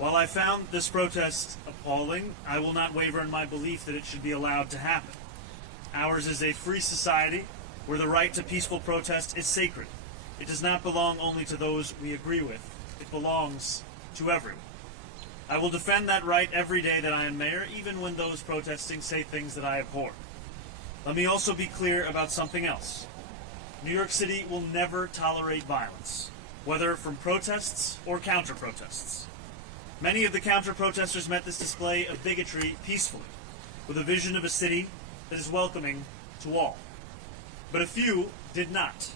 While I found this protest appalling, I will not waver in my belief that it should be allowed to happen. Ours is a free society where the right to peaceful protest is sacred. It does not belong only to those we agree with. It belongs to everyone. I will defend that right every day that I am mayor, even when those protesting say things that I abhor. Let me also be clear about something else. New York City will never tolerate violence, whether from protests or counter-protests. Many of the counter-protesters met this display of bigotry peacefully, with a vision of a city that is welcoming to all. But a few did not.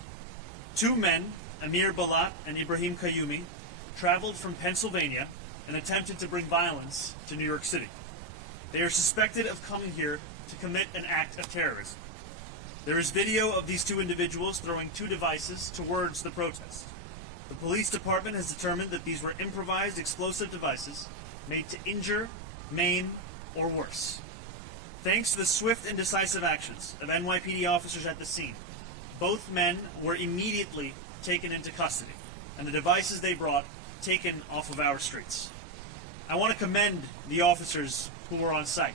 Two men, Amir Balat and Ibrahim Kayumi, traveled from Pennsylvania and attempted to bring violence to New York City. They are suspected of coming here to commit an act of terrorism. There is video of these two individuals throwing two devices towards the protest. The police department has determined that these were improvised explosive devices made to injure, maim, or worse. Thanks to the swift and decisive actions of NYPD officers at the scene, both men were immediately taken into custody, and the devices they brought taken off of our streets. I want to commend the officers who were on site.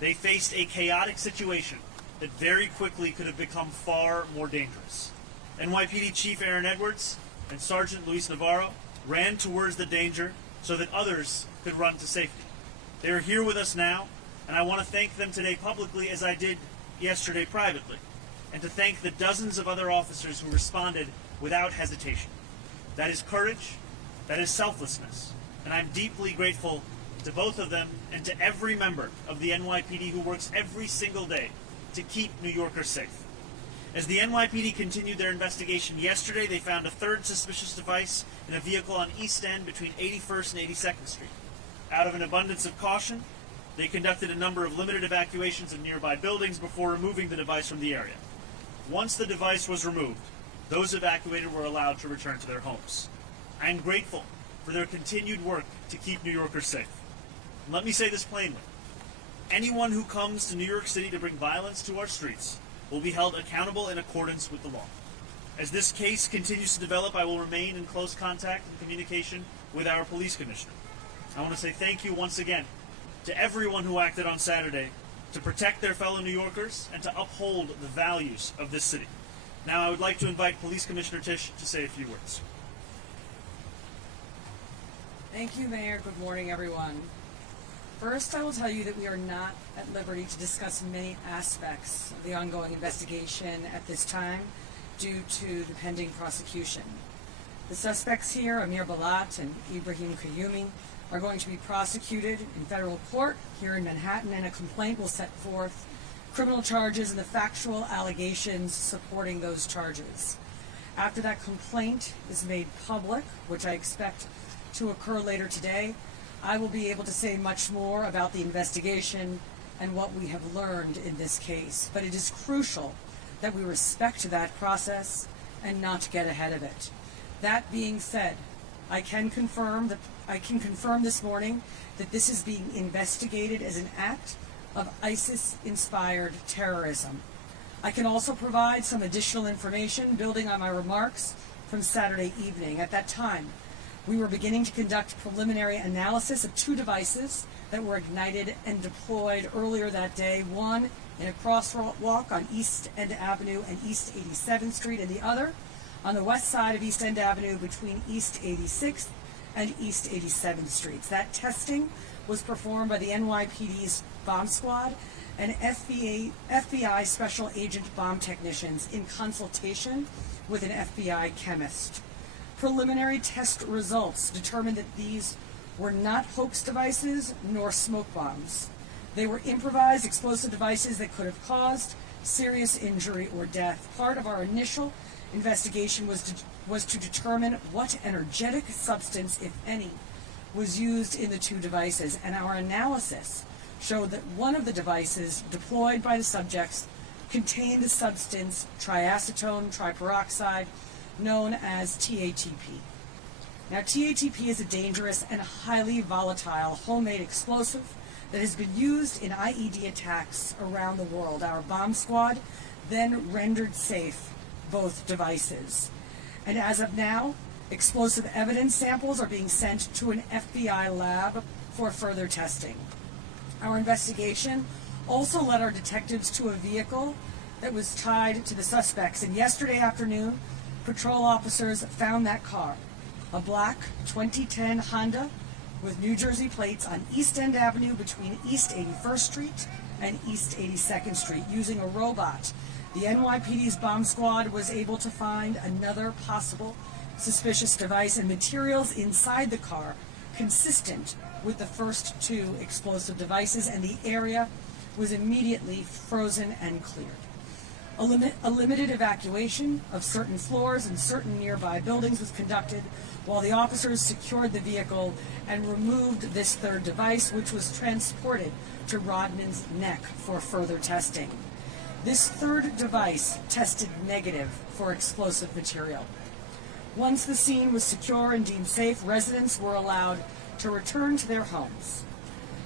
They faced a chaotic situation that very quickly could have become far more dangerous. NYPD Chief Aaron Edwards and Sergeant Luis Navarro ran towards the danger so that others could run to safety. They are here with us now, and I want to thank them today publicly as I did yesterday privately, and to thank the dozens of other officers who responded without hesitation. That is courage, that is selflessness, and I'm deeply grateful to both of them and to every member of the NYPD who works every single day to keep New Yorkers safe. As the NYPD continued their investigation yesterday, they found a third suspicious device in a vehicle on East End between 81st and 82nd Street. Out of an abundance of caution, they conducted a number of limited evacuations of nearby buildings before removing the device from the area. Once the device was removed, those evacuated were allowed to return to their homes. I am grateful for their continued work to keep New Yorkers safe. And let me say this plainly. Anyone who comes to New York City to bring violence to our streets will be held accountable in accordance with the law. As this case continues to develop, I will remain in close contact and communication with our police commissioner. I want to say thank you once again to everyone who acted on Saturday to protect their fellow New Yorkers and to uphold the values of this city. Now I would like to invite Police Commissioner Tisch to say a few words. Thank you, Mayor. Good morning, everyone. First, I will tell you that we are not at liberty to discuss many aspects of the ongoing investigation at this time due to the pending prosecution. The suspects here, Amir Balat and Ibrahim Kayumi, are going to be prosecuted in federal court here in Manhattan, and a complaint will set forth criminal charges and the factual allegations supporting those charges. After that complaint is made public, which I expect to occur later today, I will be able to say much more about the investigation and what we have learned in this case. But it is crucial that we respect that process and not get ahead of it. That being said, I can confirm this morning that this is being investigated as an act of ISIS-inspired terrorism. I can also provide some additional information building on my remarks from Saturday evening. At that time, we were beginning to conduct preliminary analysis of two devices that were ignited and deployed earlier that day, one in a crosswalk on East End Avenue and East 87th Street, and the other on the west side of East End Avenue between East 86th and East 87th Streets. That testing was performed by the NYPD's bomb squad and FBI special agent bomb technicians in consultation with an FBI chemist. Preliminary test results determined that these were not hoax devices nor smoke bombs. They were improvised explosive devices that could have caused serious injury or death. Part of our initial investigation was to determine what energetic substance, if any, was used in the two devices, and our analysis showed that one of the devices deployed by the subjects contained the substance triacetone triperoxide, known as TATP. Now, TATP is a dangerous and highly volatile homemade explosive that has been used in IED attacks around the world. Our bomb squad then rendered safe both devices. And as of now, Explosive evidence samples are being sent to an FBI lab for further testing. Our investigation also led our detectives to a vehicle that was tied to the suspects, and yesterday afternoon, patrol officers found that car, a black 2010 Honda with New Jersey plates on East End Avenue between East 81st Street and East 82nd Street. Using a robot, the NYPD's bomb squad was able to find another possible suspicious device and materials inside the car consistent with the first two explosive devices, and the area was immediately frozen and cleared. A limited evacuation of certain floors and certain nearby buildings was conducted while the officers secured the vehicle and removed this third device, which was transported to Rodman's neck for further testing. This third device tested negative for explosive material. Once the scene was secure and deemed safe, residents were allowed to return to their homes.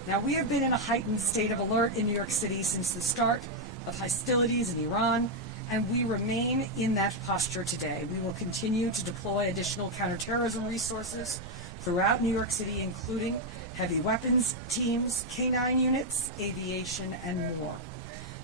Now, we have been in a heightened state of alert in New York City since the start of hostilities in Iran, and we remain in that posture today. We will continue to deploy additional counterterrorism resources throughout New York City, including heavy weapons teams, K-9 units, aviation, and more.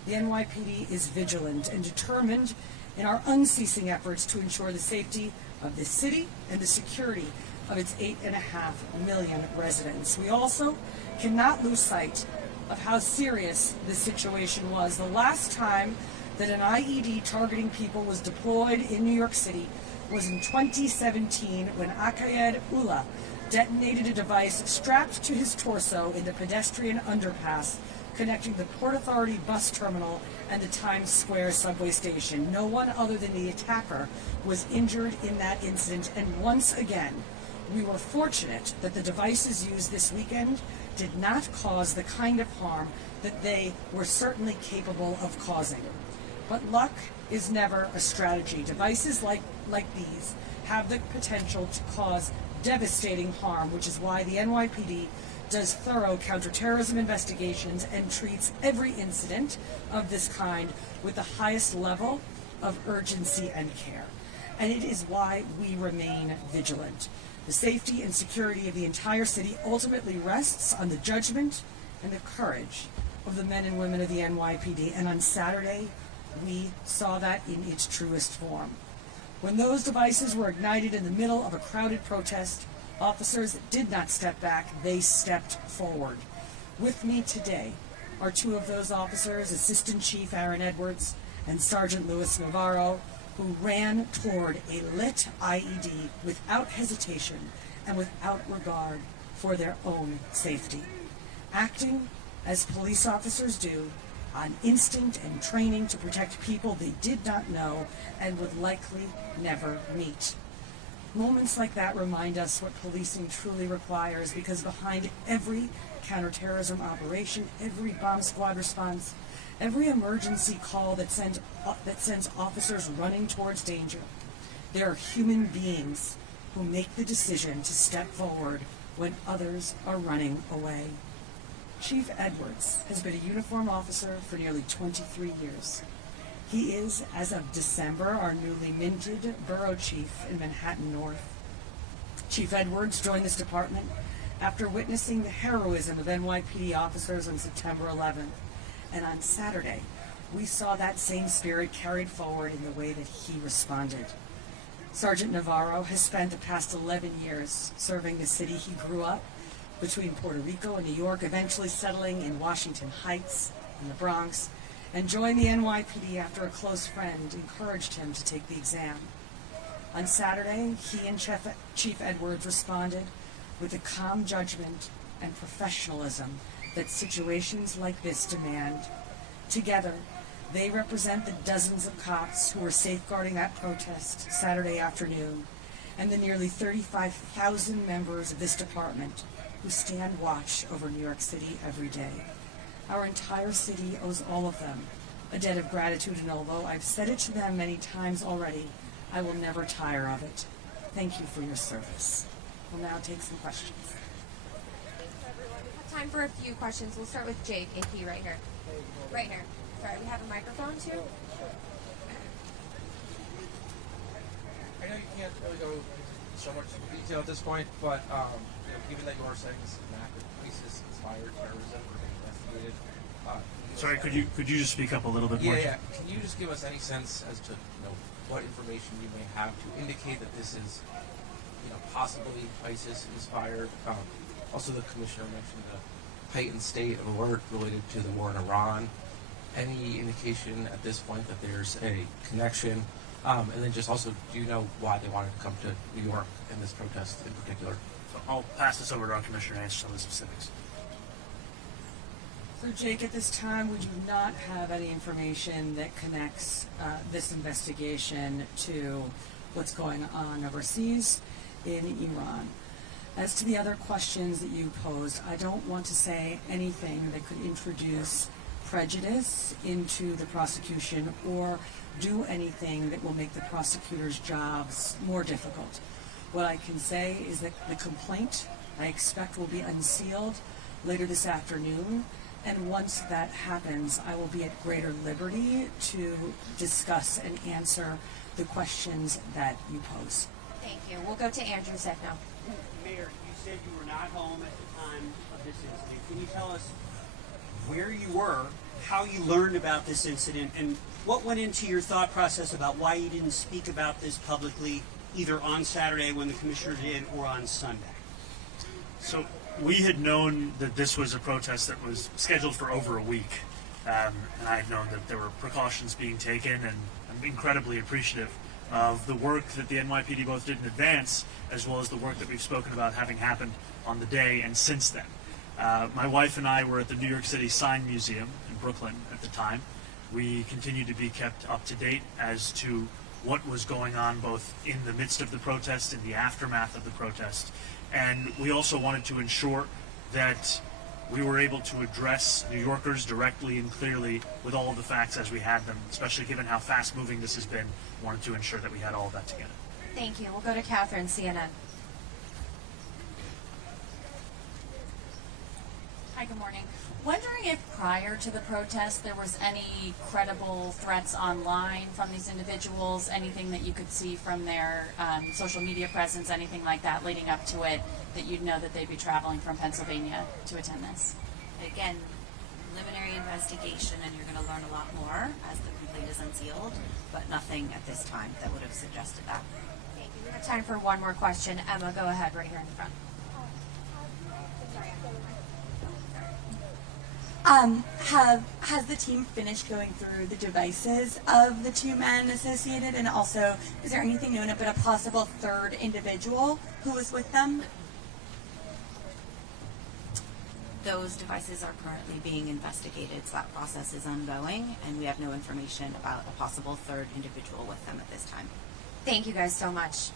The NYPD is vigilant and determined in our unceasing efforts to ensure the safety of this city and the security of its 8.5 million residents. We also cannot lose sight of how serious this situation was. The last time that an IED targeting people was deployed in New York City was in 2017 when Akayed Ullah detonated a device strapped to his torso in the pedestrian underpass connecting the Port Authority bus terminal and the Times Square subway station. No one other than the attacker was injured in that incident, and once again, we were fortunate that the devices used this weekend did not cause the kind of harm that they were certainly capable of causing. But luck is never a strategy. Devices like these have the potential to cause devastating harm, which is why the NYPD does thorough counterterrorism investigations and treats every incident of this kind with the highest level of urgency and care. And it is why we remain vigilant. The safety and security of the entire city ultimately rests on the judgment and the courage of the men and women of the NYPD, and on Saturday, we saw that in its truest form. When those devices were ignited in the middle of a crowded protest, officers did not step back, they stepped forward. With me today are two of those officers, Assistant Chief Aaron Edwards and Sergeant Louis Navarro, who ran toward a lit IED without hesitation and without regard for their own safety, acting as police officers do, on instinct and training to protect people they did not know and would likely never meet. Moments like that remind us what policing truly requires, because behind every counterterrorism operation, every bomb squad response, every emergency call that sends officers running towards danger, there are human beings who make the decision to step forward when others are running away. Chief Edwards has been a uniformed officer for nearly 23 years. He is, as of December, our newly minted borough chief in Manhattan North. Chief Edwards joined this department after witnessing the heroism of NYPD officers on September 11th. And on Saturday, we saw that same spirit carried forward in the way that he responded. Sergeant Navarro has spent the past 11 years serving the city he grew up between Puerto Rico and New York, eventually settling in Washington Heights in the Bronx, and joined the NYPD after a close friend encouraged him to take the exam. On Saturday, he and Chief Edwards responded with the calm judgment and professionalism that situations like this demand. Together, they represent the dozens of cops who were safeguarding that protest Saturday afternoon, and the nearly 35,000 members of this department who stand watch over New York City every day. Our entire city owes all of them a debt of gratitude, and although I've said it to them many times already, I will never tire of it. Thank you for your service. We'll now take some questions. Thanks, everyone. We have time for a few questions. We'll start with Jake, AP, right here. Right here. Sorry, we have a microphone too. I know you can't really go into so much detail at this point, but given that you are saying this is an act of ISIS-inspired terrorism or being investigated, Sorry, could you just speak up a little bit more? Yeah. Can you just give us any sense as to what information you may have to indicate that this is possibly ISIS-inspired? Also, the commissioner mentioned the heightened state of alert related to the war in Iran. Any indication at this point that there's a connection? And then just also, do you know why they wanted to come to New York in this protest in particular? So I'll pass this over to our commissioner to answer some of the specifics. So Jake, at this time, we do not have any information that connects this investigation to what's going on overseas in Iran. As to the other questions that you posed, I don't want to say anything that could introduce prejudice into the prosecution or do anything that will make the prosecutors' jobs more difficult. What I can say is that the complaint, I expect, will be unsealed later this afternoon, and once that happens, I will be at greater liberty to discuss and answer the questions that you pose. Thank you. We'll go to Andrew Sek now. Mayor, you said you were not home at the time of this incident. Can you tell us where you were, how you learned about this incident, and what went into your thought process about why you didn't speak about this publicly, either on Saturday when the commissioner did or on Sunday? So we had known that this was a protest that was scheduled for over a week, and I had known that there were precautions being taken, and I'm incredibly appreciative of the work that the NYPD both did in advance, as well as the work that we've spoken about having happened on the day and since then. My wife and I were at the New York City Sign Museum in Brooklyn at the time. We continued to be kept up to date as to what was going on both in the midst of the protest, in the aftermath of the protest, and we also wanted to ensure that we were able to address New Yorkers directly and clearly with all of the facts as we had them, especially given how fast-moving this has been. Wanted to ensure that we had all of that together. Thank you. We'll go to Catherine, CNN. Hi, good morning. Wondering if prior to the protest there was any credible threats online from these individuals, anything that you could see from their social media presence, anything like that leading up to it, that you'd know that they'd be traveling from Pennsylvania to attend this? Again, preliminary investigation, and you're going to learn a lot more as the complaint is unsealed, but nothing at this time that would have suggested that. Thank you. We have time for one more question. Emma, go ahead right here in the front. Has the team finished going through the devices of the two men associated, and also is there anything known about a possible third individual who was with them? Those devices are currently being investigated, so that process is ongoing, and we have no information about a possible third individual with them at this time. Thank you guys so much.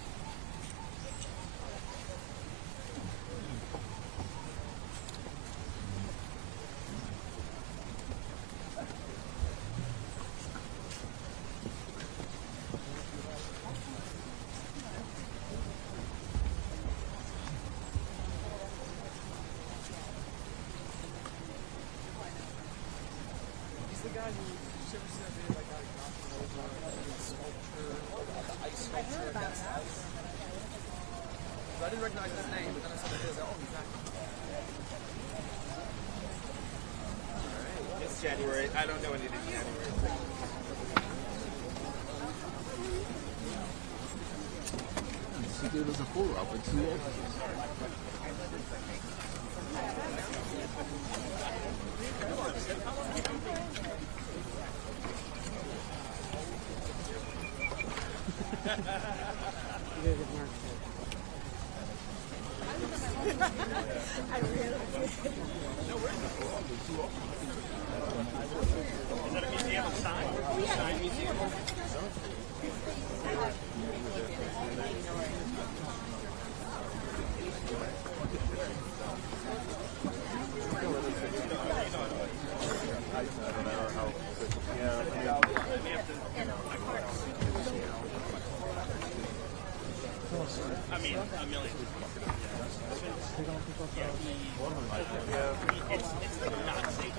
I didn't recognize his name, but then I saw the video. Oh, exactly. It's January. I don't know anything January. She gave us a photo of with two officers. Is that a museum of sign? Sign museum? I mean, a million. It's not safe.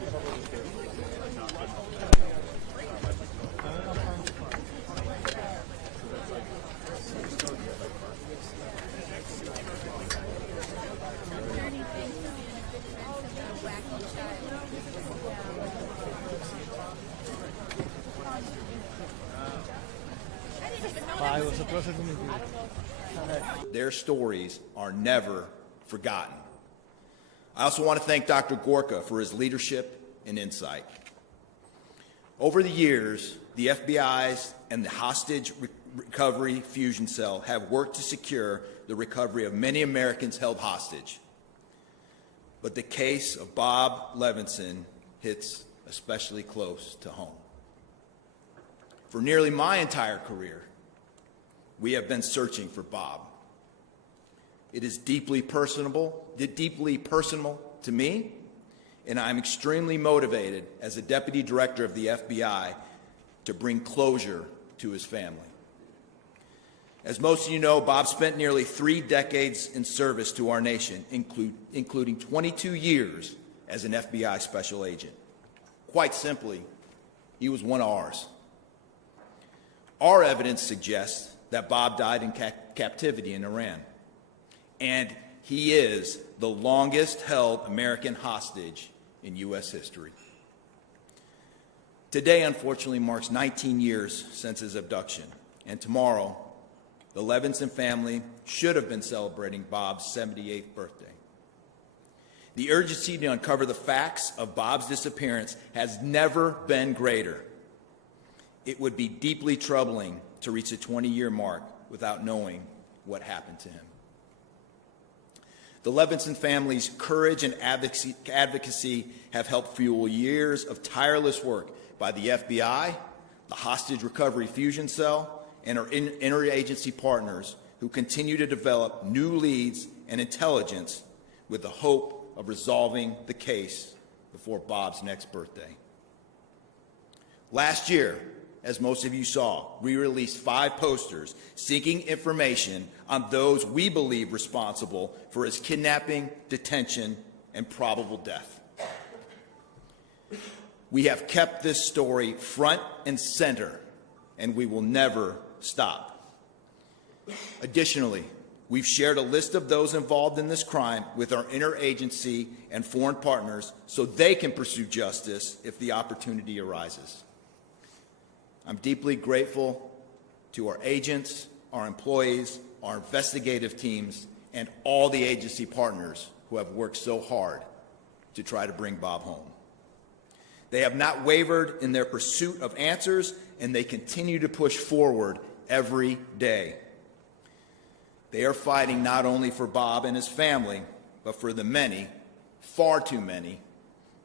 Their stories are never forgotten. I also want to thank Dr. Gorka for his leadership and insight. Over the years, the FBI's and the Hostage Recovery Fusion Cell have worked to secure the recovery of many Americans held hostage. But the case of Bob Levinson hits especially close to home. For nearly my entire career, we have been searching for Bob. It is deeply personal to me, and I'm extremely motivated as a deputy director of the FBI to bring closure to his family. As most of you know, Bob spent nearly 3 decades in service to our nation, including 22 years as an FBI special agent. Quite simply, he was one of ours. Our evidence suggests that Bob died in captivity in Iran, and he is the longest held American hostage in U.S. history. Today, unfortunately, marks 19 years since his abduction, and tomorrow, the Levinson family should have been celebrating Bob's 78th birthday. The urgency to uncover the facts of Bob's disappearance has never been greater. It would be deeply troubling to reach the 20-year mark without knowing what happened to him. The Levinson family's courage and advocacy have helped fuel years of tireless work by the FBI, the Hostage Recovery Fusion Cell, and our interagency partners who continue to develop new leads and intelligence with the hope of resolving the case before Bob's next birthday. Last year, as most of you saw, we released 5 posters seeking information on those we believe responsible for his kidnapping, detention, and probable death. We have kept this story front and center, and we will never stop. Additionally, we've shared a list of those involved in this crime with our interagency and foreign partners so they can pursue justice if the opportunity arises. I'm deeply grateful to our agents, our employees, our investigative teams, and all the agency partners who have worked so hard to try to bring Bob home. They have not wavered in their pursuit of answers, and they continue to push forward every day. They are fighting not only for Bob and his family, but for the many, far too many,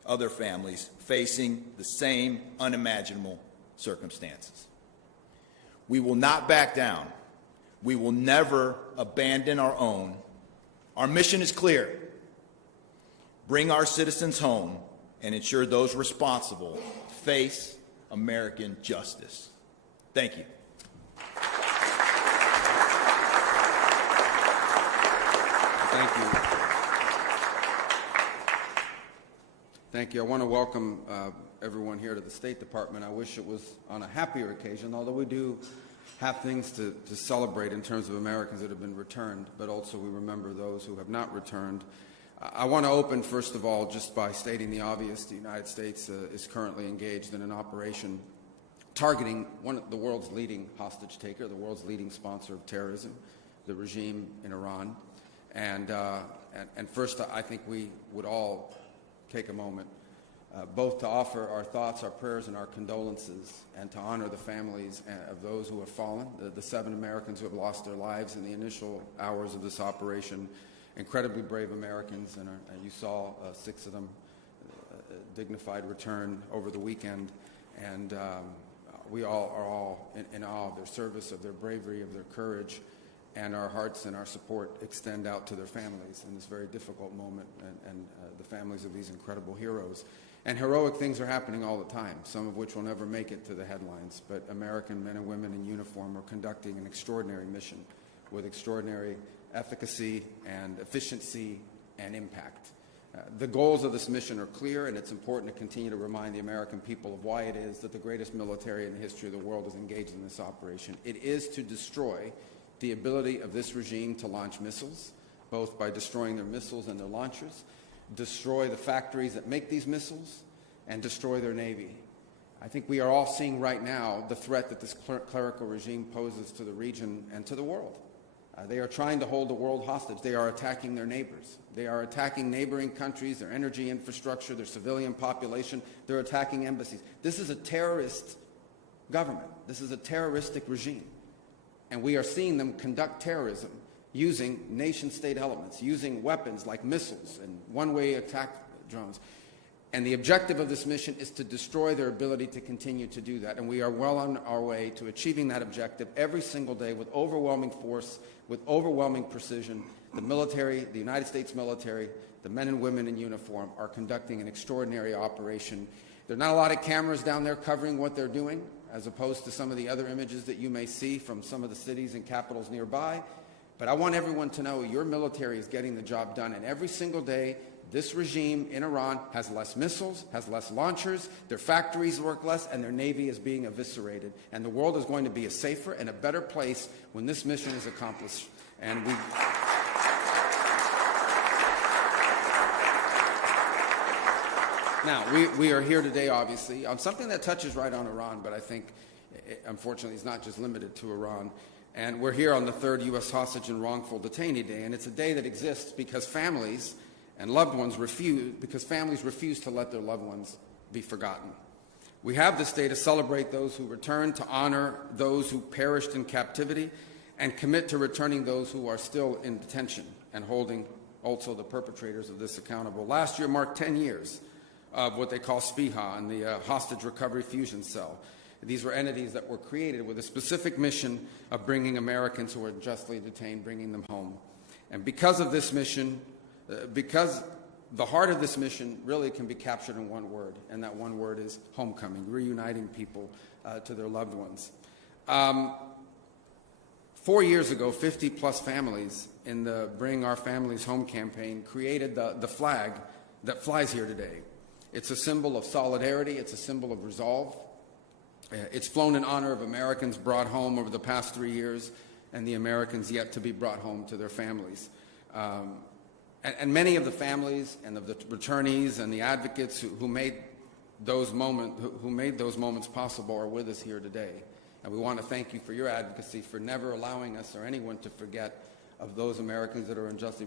other families facing the same unimaginable circumstances. We will not back down. We will never abandon our own. Our mission is clear. Bring our citizens home and ensure those responsible face American justice. Thank you. Thank you. Thank you. I want to welcome everyone here to the State Department. I wish it was on a happier occasion, although we do have things to celebrate in terms of Americans that have been returned, but also we remember those who have not returned. I want to open, first of all, just by stating the obvious. The United States is currently engaged in an operation targeting the world's leading hostage taker, the world's leading sponsor of terrorism, the regime in Iran. And first, I think we would all take a moment both to offer our thoughts, our prayers, and our condolences, and to honor the families of those who have fallen, the 7 Americans who have lost their lives in the initial hours of this operation. Incredibly brave Americans, and you saw 6 of them dignified return over the weekend, and we all are all in awe of their service, of their bravery, of their courage, and our hearts and our support extend out to their families in this very difficult moment, and the families of these incredible heroes. And heroic things are happening all the time, some of which will never make it to the headlines, but American men and women in uniform are conducting an extraordinary mission with extraordinary efficacy and efficiency and impact. The goals of this mission are clear, and it's important to continue to remind the American people of why it is that the greatest military in the history of the world is engaged in this operation. It is to destroy the ability of this regime to launch missiles, both by destroying their missiles and their launchers, destroy the factories that make these missiles, and destroy their Navy. I think we are all seeing right now the threat that this clerical regime poses to the region and to the world. They are trying to hold the world hostage. They are attacking their neighbors. They are attacking neighboring countries, their energy infrastructure, their civilian population. They're attacking embassies. This is a terrorist government. This is a terroristic regime. And we are seeing them conduct terrorism using nation-state elements, using weapons like missiles and one-way attack drones. And the objective of this mission is to destroy their ability to continue to do that. And we are well on our way to achieving that objective every single day with overwhelming force, with overwhelming precision. The military, the United States military, the men and women in uniform are conducting an extraordinary operation. There are not a lot of cameras down there covering what they're doing, as opposed to some of the other images that you may see from some of the cities and capitals nearby. But I want everyone to know your military is getting the job done. And every single day, this regime in Iran has less missiles, has less launchers, their factories work less, and their navy is being eviscerated. And the world is going to be a safer and a better place when this mission is accomplished. And we... Now, we are here today, obviously, on something that touches right on Iran, but I think, unfortunately, it's not just limited to Iran. And we're here on the third U.S. hostage and wrongful detainee day, and it's a day that exists because families and loved ones refuse to let their loved ones be forgotten. We have this day to celebrate those who returned, to honor those who perished in captivity, and commit to returning those who are still in detention and holding also the perpetrators of this accountable. Last year marked 10 years of what they call SPIHA and the Hostage Recovery Fusion Cell. These were entities that were created with a specific mission of bringing Americans who are unjustly detained, bringing them home. And because of this mission, because the heart of this mission really can be captured in one word, and that one word is homecoming, reuniting people to their loved ones. 4 years ago, 50-plus families in the Bring Our Families Home campaign created the flag that flies here today. It's a symbol of solidarity. It's a symbol of resolve. It's flown in honor of Americans brought home over the past 3 years and the Americans yet to be brought home to their families. And many of the families and of the returnees and the advocates who made those moments possible are with us here today. And we want to thank you for your advocacy, for never allowing us or anyone to forget of those Americans that are unjustly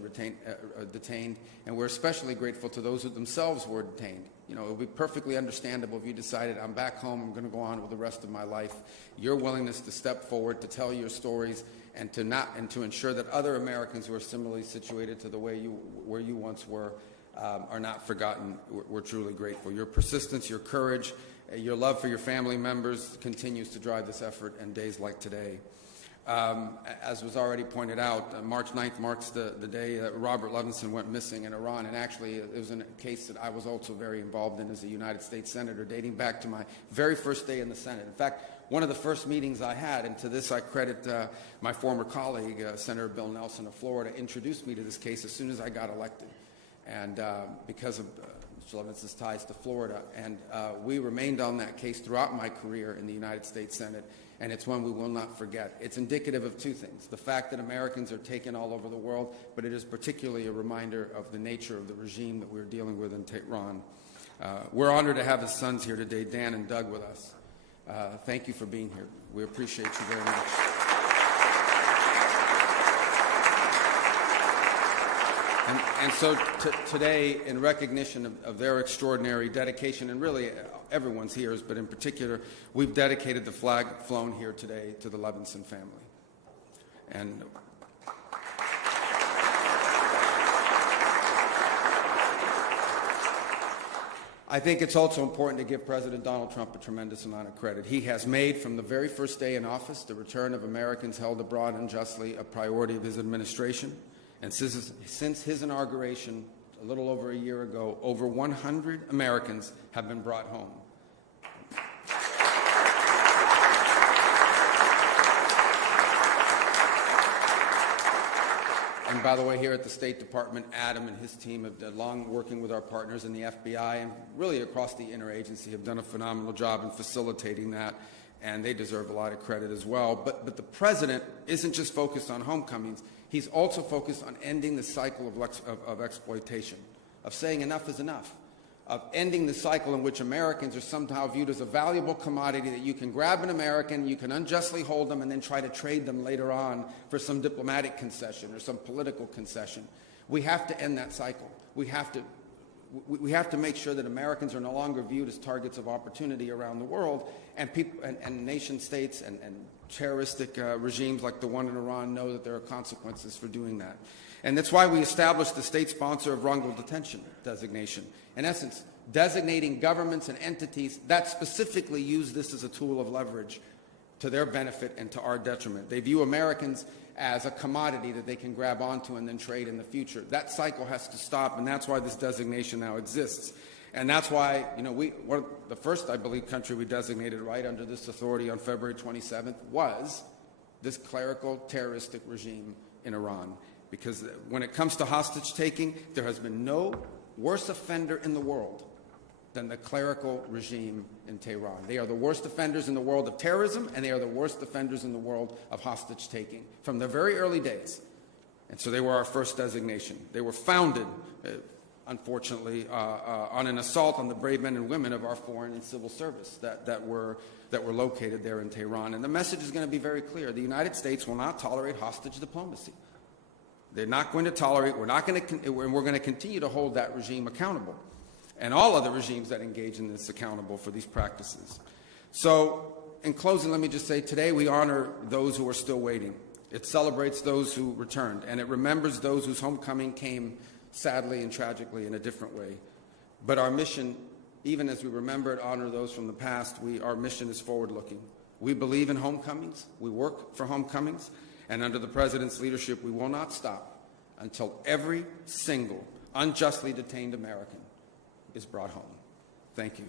detained. And we're especially grateful to those who themselves were detained. You know, it would be perfectly understandable if you decided, I'm back home, I'm going to go on with the rest of my life. Your willingness to step forward, to tell your stories, and to ensure that other Americans who are similarly situated to where you once were are not forgotten. We're truly grateful. Your persistence, your courage, your love for your family members continues to drive this effort in days like today. As was already pointed out, March 9th marks the day that Robert Levinson went missing in Iran, and actually it was a case that I was also very involved in as a United States Senator, dating back to my very first day in the Senate. In fact, one of the first meetings I had, and to this I credit my former colleague, Senator Bill Nelson of Florida, introduced me to this case as soon as I got elected, and because of Mr. Levinson's ties to Florida. And we remained on that case throughout my career in the United States Senate, and it's one we will not forget. It's indicative of two things: the fact that Americans are taken all over the world, but it is particularly a reminder of the nature of the regime that we're dealing with in Tehran. We're honored to have his sons here today, Dan and Doug, with us. Thank you for being here. We appreciate you very much. And so today, in recognition of their extraordinary dedication, and really everyone's here, but in particular, we've dedicated the flag flown here today to the Levinson family. And I think it's also important to give President Donald Trump a tremendous amount of credit. He has made, from the very first day in office, the return of Americans held abroad unjustly a priority of his administration. And since his inauguration a little over a year ago, over 100 Americans have been brought home. And by the way, here at the State Department, Adam and his team have done long working with our partners in the FBI and really across the interagency have done a phenomenal job in facilitating that, and they deserve a lot of credit as well. But the president isn't just focused on homecomings. He's also focused on ending the cycle of exploitation, of saying enough is enough. of ending the cycle in which Americans are somehow viewed as a valuable commodity that you can grab an American, you can unjustly hold them, and then try to trade them later on for some diplomatic concession or some political concession. We have to end that cycle. We have to make sure that Americans are no longer viewed as targets of opportunity around the world, and people and nation states and terroristic regimes like the one in Iran know that there are consequences for doing that. And that's why we established the state sponsor of wrongful detention designation. In essence, designating governments and entities that specifically use this as a tool of leverage to their benefit and to our detriment. They view Americans as a commodity that they can grab onto and then trade in the future. That cycle has to stop, and that's why this designation now exists. And that's why, we're the first, I believe, country we designated right under this authority on February 27th was this clerical terroristic regime in Iran. Because when it comes to hostage taking, there has been no worse offender in the world than the clerical regime in Tehran. They are the worst offenders in the world of terrorism, and they are the worst offenders in the world of hostage taking from the very early days. And so they were our first designation. They were founded, unfortunately, on an assault on the brave men and women of our foreign and civil service that were located there in Tehran. And the message is going to be very clear. The United States will not tolerate hostage diplomacy. They're not going to tolerate, we're going to continue to hold that regime accountable, and all other regimes that engage in this accountable for these practices. So, in closing, let me just say, today we honor those who are still waiting. It celebrates those who returned, and it remembers those whose homecoming came sadly and tragically in a different way. But our mission, even as we remember and honor those from the past, our mission is forward-looking. We believe in homecomings. We work for homecomings. And under the President's leadership, we will not stop until every single unjustly detained American is brought home. Thank you.